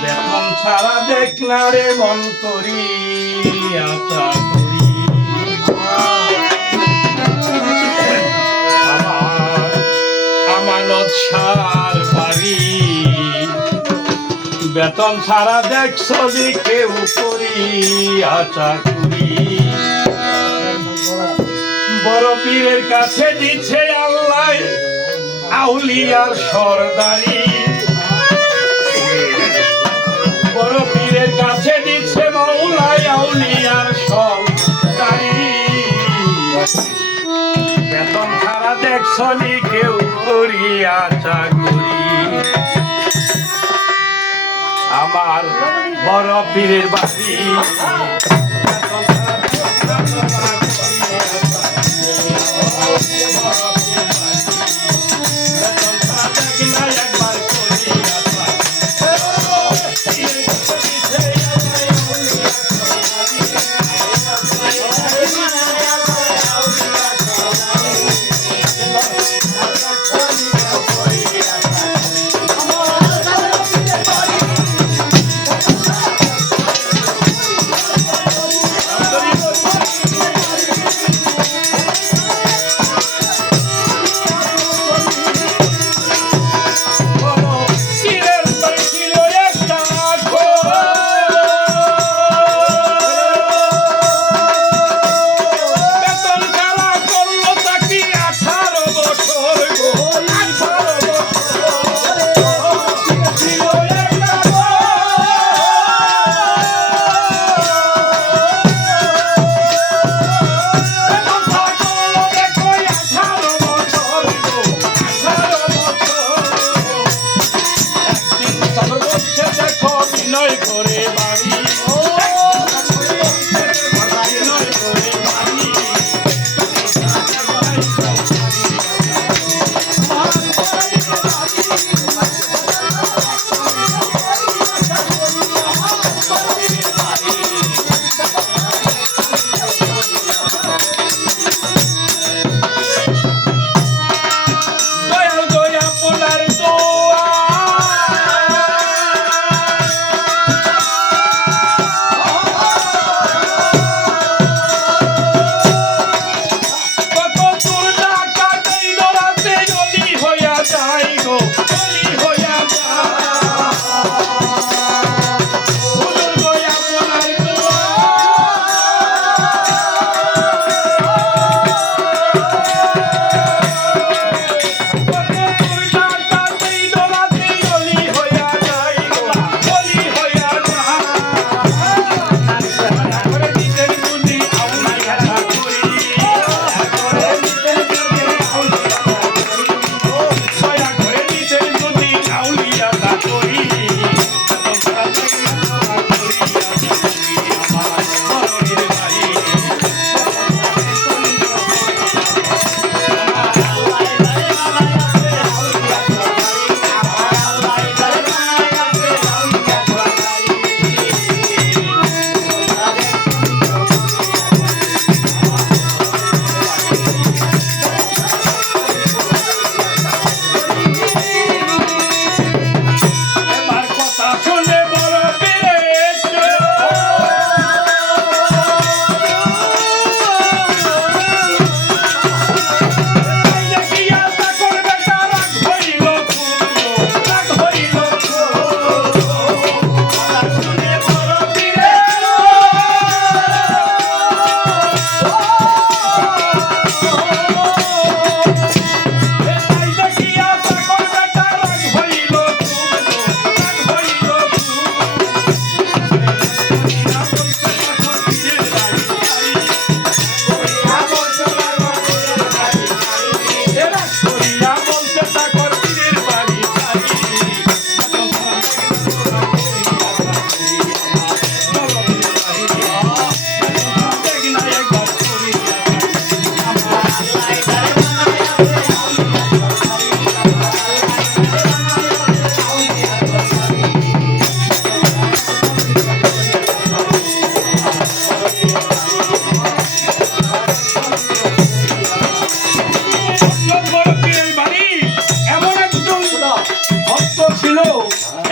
বেতন ছাড়া দেখ না রে মন করি আশা করি আমার আমানত সার বাড়ি বেতন ছাড়া দেখ ছবি কেউ করি আশা করি বড় পীরের কাছে দিচ্ছে আল্লাহ আউলিয়ার সরদারি বড় পীরের কাছে দিচ্ছে মাওলাই আউলিয়ার সরদারি বেতন ছাড়া দেখছনি কেউ করি আশা করি আমার বড় পীরের বাড়ি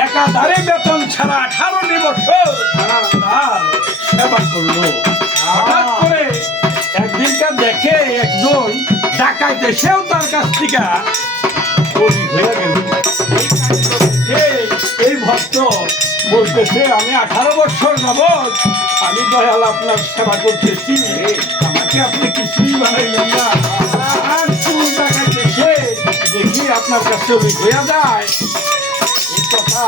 একাধারে বেতন ছাড়া 18টি বছর তার সেবা করলো। হঠাৎ করে একদিনকার দেখে একজন ডাকাত এসেও তার কাছ থেকে চুরি হয়ে গেল। এই কাণ্ড দেখে এই ভক্ত বলতেছে, আমি 18 বছর যাবৎ আমি দয়াল আপনার সেবা করতেছি, আমাকে আপনি কিছুই বানাইলেন না। আর চুর ডাকাত এসে দেখি আপনার কাছে হইয়া যায়। এই কথা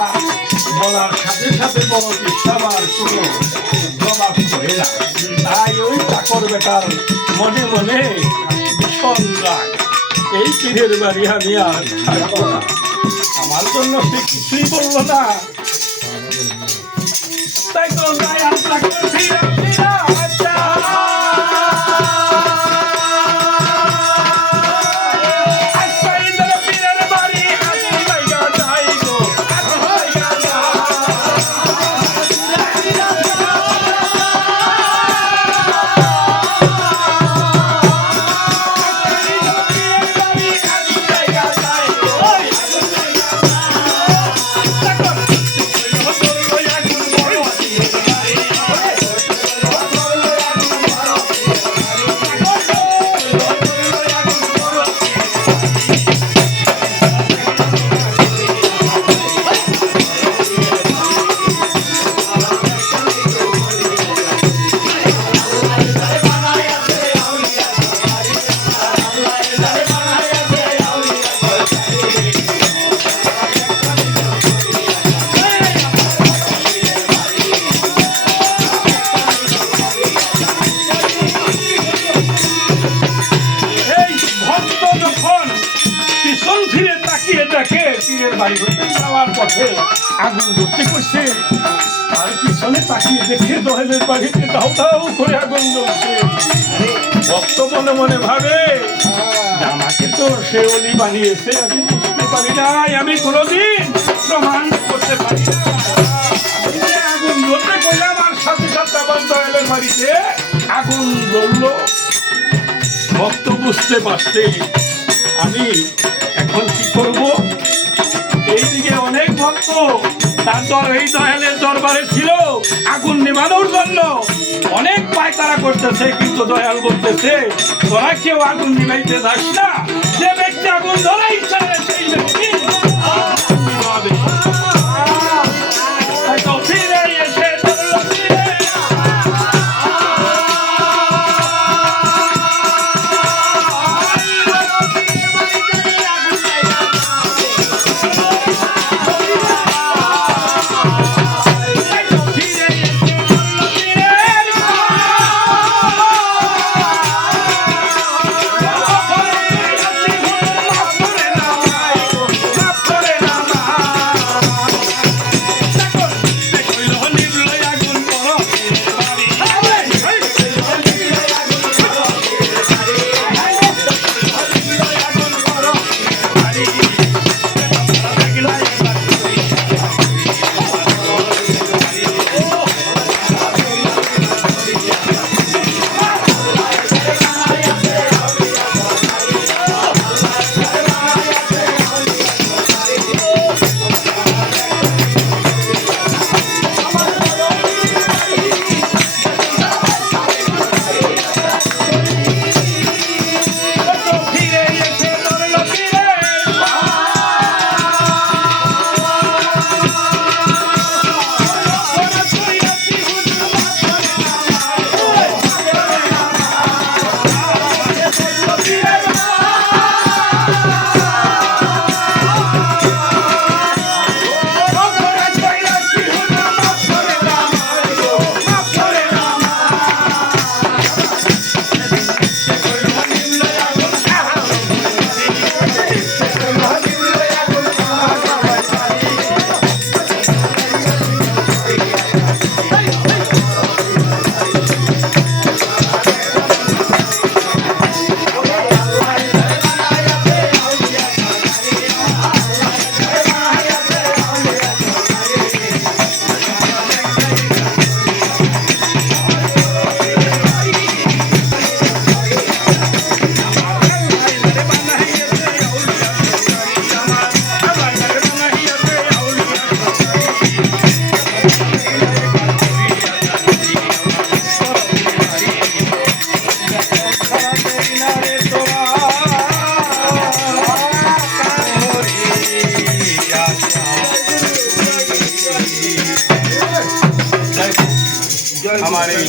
বলার সাথে সাথে বড় বিশ্বাবার কোনো জবাব করে না। তাই ওই চাকর বেটার মনে মনে ভীষণ রাগ, এই পীরের বাড়ি আমি আর থাকবো না। আমার জন্য সে কিছুই বললো না। তাই তো দয়াল চাকর ফিরা ফিরা যাওয়ার পথে আগুন ধরতে করছে, আর পিছনে তাকিয়ে দেখে দয়ালের বাড়িতে দাও দাও করে আগুন জ্বলছে। ভক্ত মনে মনে ভাবে, আমাকে তো সে অলি বানিয়েছে, আমি বুঝতে পারি নাই, আমি কোনোদিন প্রমাণ করতে পারি না। আগুন ধরতে করলাম আর সাথে সাথে আবার দয়ালের বাড়িতে আগুন জ্বললো। ভক্ত বুঝতে পারছে আমি এখন কি করব। এইদিকে অনেক ভক্ত তার এই দয়ালের দরবারে ছিল আগুন নিভানোর জন্য, অনেক পায়তারা করতেছে, কিন্তু দয়াল বলতেছে, তোরা কেউ আগুন নিভাইতে যাস না, যে ব্যক্তি আগুন ধরাই চায় সেই ব্যক্তি নিভাবে। ফিরে এসে আমার এই